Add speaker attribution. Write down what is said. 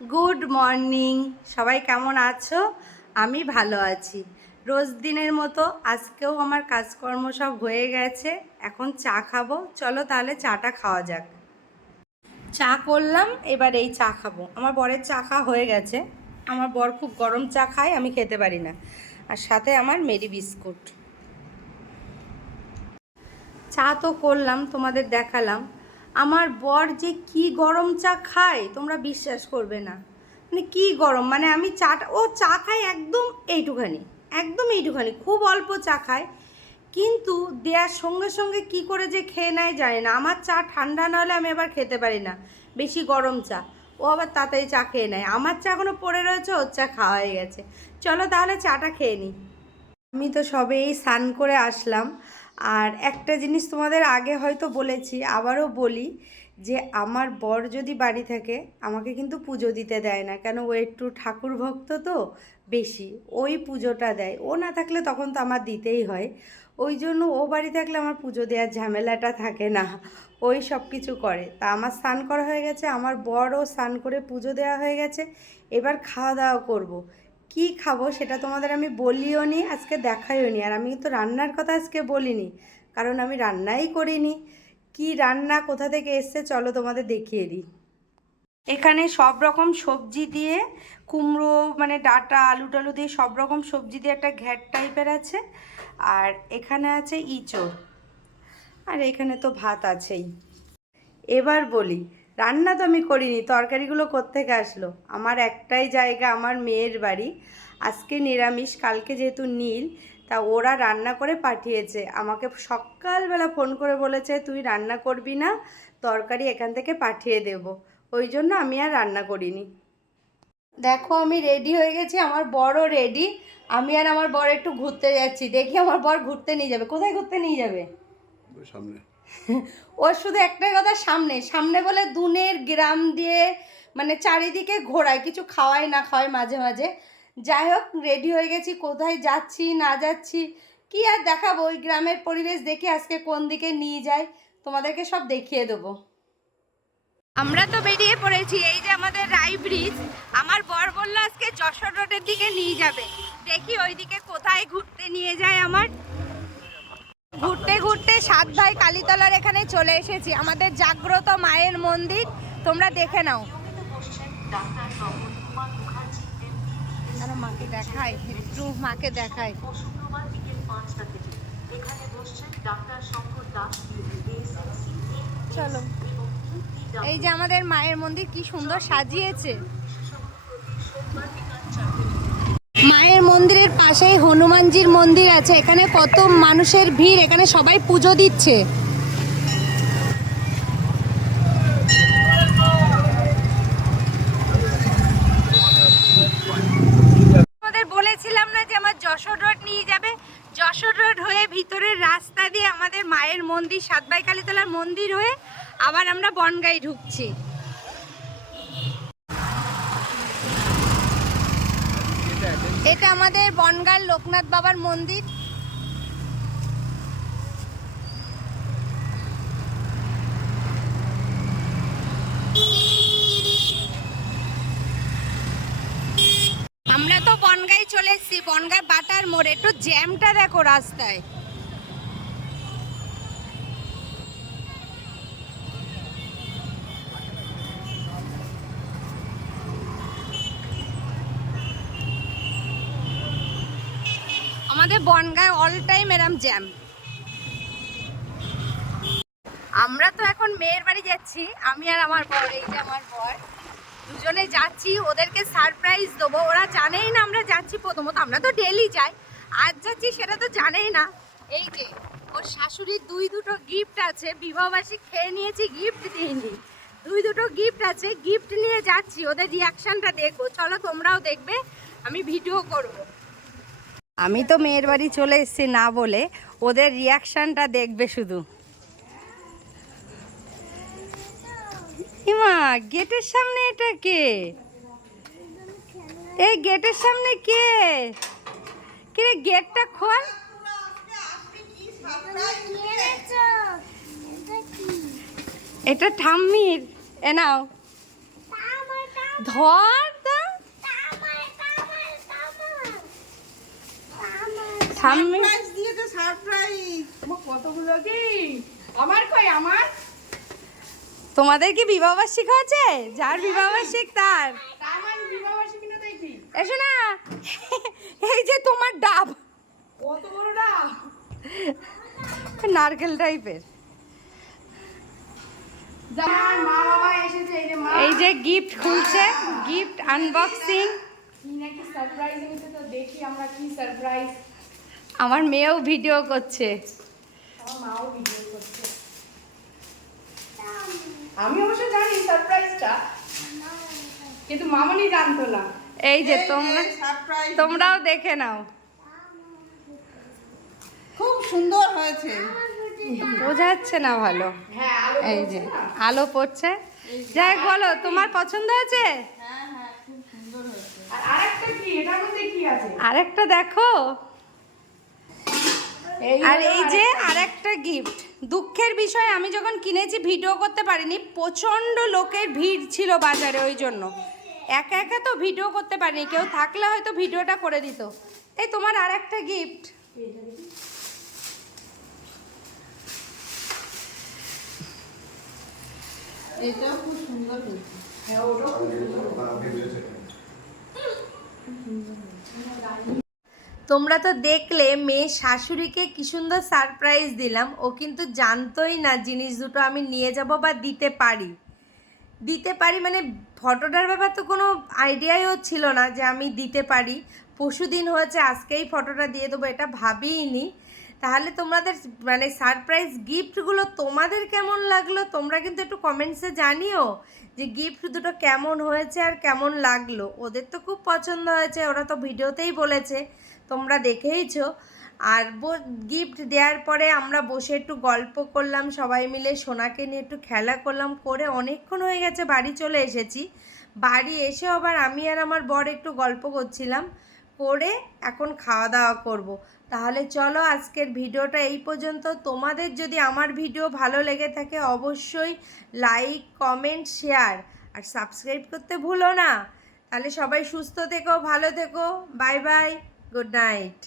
Speaker 1: Good morning সবাই কেমন আছো? আমি ভালো আছি। রোজ দিনের মতো আজকেও আমার কাজকর্ম সব হয়ে গেছে। এখন চা খাব। চলো তাহলে চাটা খাওয়া যাক। চা করলাম, এবার এই চা খাব। আমার বরের চা খাওয়া হয়ে গেছে। আমার বর খুব গরম চা খায়, আমি খেতে পারি না। আর সাথে আমার মেরি বিস্কুট। চা তো করলাম, তোমাদের দেখালাম। আমার বর যে কি গরম চা খায়, তোমরা বিশ্বাস করবে না। মানে কি গরম? মানে আমি চাটা ও চা খাই একদম এইটুখানি একদম এইটুখানি, খুব অল্প চা খায়। কিন্তু দেওয়ার সঙ্গে সঙ্গে কি করে যে খেয়ে নেয় জানি না। আমার চা ঠান্ডা না হলে আমি আবার খেতে পারি না, বেশি গরম চা। ও আবার তাড়াতাড়ি চা খেয়ে নেয়। আমার চা এখনও পড়ে রয়েছে, ওর চা খাওয়া হয়ে গেছে। চলো তাহলে চাটা খেয়ে নিই আমি তো সবে এই স্নান করে আসলাম। আর একটা জিনিস তোমাদের আগে হয়তো বলেছি, আবারও বলি যে আমার বর যদি বাড়ি থাকে, আমাকে কিন্তু পুজো দিতে দেয় না। কেন? ও একটু ঠাকুর ভক্ত তো বেশি, ওই পুজোটা দেয়। ও না থাকলে তখন তো আমার দিতেই হয়। ওই জন্য ও বাড়ি থাকলে আমার পুজো দেওয়ার ঝামেলাটা থাকে না। ওই সব কিছু করে। তা আমার স্নান করা হয়ে গেছে, আমার বড়ও স্নান করে পুজো দেওয়া হয়ে গেছে। এবার খাওয়া দাওয়া করব। কি খাব সেটা তোমাদের আমি বলিও নি, আজকে দেখাইও নি। আর আমি তো রান্নার কথা আজকে বলিনি, কারণ আমি রান্নাই করিনি। কি রান্না, কোথা থেকে এসছে চলো তোমাদের দেখিয়ে দিই। এখানে সব রকম সবজি দিয়ে কুমড়ো মানে ডাটা, আলু টালু দিয়ে সব রকম সবজি দিয়ে একটা ঘ্যাট টাইপের আছে, আর এখানে আছে ইঁচড়। আর এখানে তো ভাত আছেই। এবার বলি রান্না তো আমি করিনি, তরকারিগুলো কোত্থেকে আসলো? আমার একটাই জায়গা, আমার মেয়ের বাড়ি। আজকে নিরামিষ, কালকে যেহেতু নীল, তা ওরা রান্না করে পাঠিয়েছে। আমাকে সকালবেলা ফোন করে বলেছে, তুই রান্না করবি না, তরকারি এখান থেকে পাঠিয়ে দেব। ওই জন্য আমি আর রান্না করিনি। দেখো, আমি রেডি হয়ে গেছি, আমার বড় রেডি আমি আর আমার বর একটু ঘুরতে যাচ্ছি। দেখি আমার বর ঘুরতে নিয়ে যাবে। কোথায় ঘুরতে নিয়ে যাবে?
Speaker 2: সামনে।
Speaker 1: ওর শুধু একটাই কথা, সামনে। সামনে বলে দুনের গ্রাম দিয়ে মানে চারিদিকে ঘোরায়, কিছু খাওয়াই না খাওয়াই মাঝে মাঝে। যাই হোক রেডি হয়ে গেছি, কোথায় যাচ্ছি, না যাচ্ছি, কি আর দেখাবো? ওই গ্রামের পরিবেশ দেখে আজকে কোন দিকে নিয়ে যায় তোমাদেরকে সব দেখিয়ে দেবো। আমরা তো বেরিয়ে পড়েছি, এই যে আমাদের রাই ব্রিজ আমার বর বলল আজকে যশোর রোডের দিকে নিয়ে যাবে। দেখি ওইদিকে কোথায় ঘুরতে নিয়ে যায় আমার। সাত ভাই কালীতলার এখানে চলে এসেছি। আমাদের জাগ্রত মায়ের মন্দির, তোমরা দেখে নাও। মাকে দেখায় একটু মাকে দেখায় চলো। এই যে আমাদের মায়ের মন্দির, কি সুন্দর সাজিয়েছে। মায়ের মন্দিরের পাশেই হনুমানজির মন্দির আছে। এখানে কত মানুষের ভিড়, এখানে সবাই পুজো দিচ্ছে। বলেছিলাম না যে আমার যশোর রোড নিয়ে যাবে? যশোর রোড হয়ে ভিতরের রাস্তা দিয়ে আমাদের মায়ের মন্দির সাতবাই কালীতলার মন্দির হয়ে আবার আমরা বনগাই ঢুকছি। এটা আমাদের বনগাঁর লোকনাথ বাবার মন্দির। আমরা তো বনগাই চলে এসেছি বনগাঁ বাটার মোড়ে। একটু জ্যামটা দেখো রাস্তায়। আমাদের বনগায় অল টাইম এরম জ্যাম আমরা তো এখন মেয়ের বাড়ি যাচ্ছি, আমি আর আমার বর, এই যে আমার বর। দুজনে যাচ্ছি, ওদেরকে সারপ্রাইজ দেবো। ওরা জানেই না আমরা যাচ্ছি প্রথমত, আমরা তো ডেলি যাই। আজ যাচ্ছি সেটা তো জানেই না। এই যে, ওর শাশুড়ির দুই দুটো গিফট আছে বিবাহবাসী খেয়ে নিয়েছি গিফট দিইনি। দুই দুটো গিফট আছে গিফট নিয়ে যাচ্ছি। ওদের রিয়াকশনটা দেখব চলো তোমরাও দেখবে, আমি ভিডিও করব। আমি তো মেয়ের বাড়ি চলে এসেছি না বলে ওদের রিয়াকশনটা দেখবে শুধু। ইমা, গেটের সামনে এটা কে? এই গেটের সামনে কে? কে রে গেটটা খোল। এটা ঠাম্মির। এ নাও। ধর। সামনে
Speaker 2: দিয়েছে সারপ্রাইজ
Speaker 3: কতগুলো কি? আমার কই আমার?
Speaker 1: তোমাদের কি বিবাহবার্ষিক হয়েছে? যার বিবাহবার্ষিক তার।
Speaker 3: আমার বিবাহবার্ষিকী না দেখি
Speaker 1: এসো না। এই যে তোমার ডাব।
Speaker 3: কত বড় না
Speaker 1: নারকেল টাইপের।
Speaker 3: যার মা বাবা এসেছে এই যে মা।
Speaker 1: এই যে গিফট খুলছে গিফট আনবক্সিং
Speaker 3: কি নাকি সারপ্রাইজ এনেছে তো দেখি আমরা কি সারপ্রাইজ
Speaker 1: আমার মেয়েও ভিডিও করছে।
Speaker 3: মাও ভিডিও করছে। আমি অবশ্য জানি সারপ্রাইজটা। কিন্তু মামনি জানতো না।
Speaker 1: এই যে তোমরা তোমরাও দেখে নাও।
Speaker 2: খুব সুন্দর হয়েছে।
Speaker 1: বোঝা যাচ্ছে না ভালো।
Speaker 3: হ্যাঁ আলো
Speaker 1: এই যে
Speaker 3: পড়ছে
Speaker 1: আলো পড়ছে। যাই বলো তোমার পছন্দ হয়েছে।
Speaker 2: আরেকটা হ্যাঁ খুব সুন্দর হয়েছে
Speaker 3: আর আরেকটা কি এটার মধ্যে কি আছে
Speaker 1: আরেকটা দেখো
Speaker 3: এই
Speaker 1: আর এই যে
Speaker 3: আরেকটা।
Speaker 1: আরেকটা গিফট দুঃখের বিষয় আমি যখন কিনেছি ভিডিও করতে পারিনি প্রচণ্ড লোকের ভিড় ছিল বাজারে ওই জন্য। একা একা তো ভিডিও করতে পারিনি কেউ থাকলে হয়তো ভিডিওটা করে দিত। এই তোমার আর একটা গিফট
Speaker 2: এটাও খুব সুন্দর
Speaker 3: হ্যাঁ ওটাও খুব
Speaker 1: তোমরা তো দেখলে মেয়ে শাশুড়িকে কি সুন্দর সারপ্রাইজ দিলাম। ও কিন্তু জানতোই না জিনিস দুটো আমি নিয়ে যাব বা দিতে পারি। দিতে পারি মানে ফটোটার ব্যাপার তো কোনো আইডিয়াই ছিল না যে আমি দিতে পারি। পরশু দিন হয়েছে, আজকেই ফটোটা দিয়ে দেবো, এটা ভাবিইনি তাহলে তোমাদের মানে সারপ্রাইজ গিফটগুলো তোমাদের কেমন লাগল? তোমরা কিন্তু একটু কমেন্টসে জানিও যে গিফট দুটো কেমন হয়েছে আর কেমন লাগল। ওদের তো খুব পছন্দ হয়েছে, ওরা তো ভিডিওতেই বলেছে। তোমরা দেখেইছো। আর গিফট দেওয়ার পরে আমরা বসে একটু গল্প করলাম, সবাই মিলে সোনাকে নিয়ে একটু খেলা করলাম, করে অনেকক্ষণ হয়ে গেছে বাড়ি চলে এসেছি। বাড়ি এসে আবার আমি আর আমার বর একটু গল্প করছিলাম, করে এখন খাওয়া দাওয়া করব। তাহলে চলো আজকের ভিডিওটা এই পর্যন্ত। তোমাদের যদি আমার ভিডিও ভালো লেগে থাকে অবশ্যই লাইক, কমেন্ট, শেয়ার আর সাবস্ক্রাইব করতে ভুলো না। তাহলে সবাই সুস্থ থেকো, ভালো থেকো, বাই বাই। Good night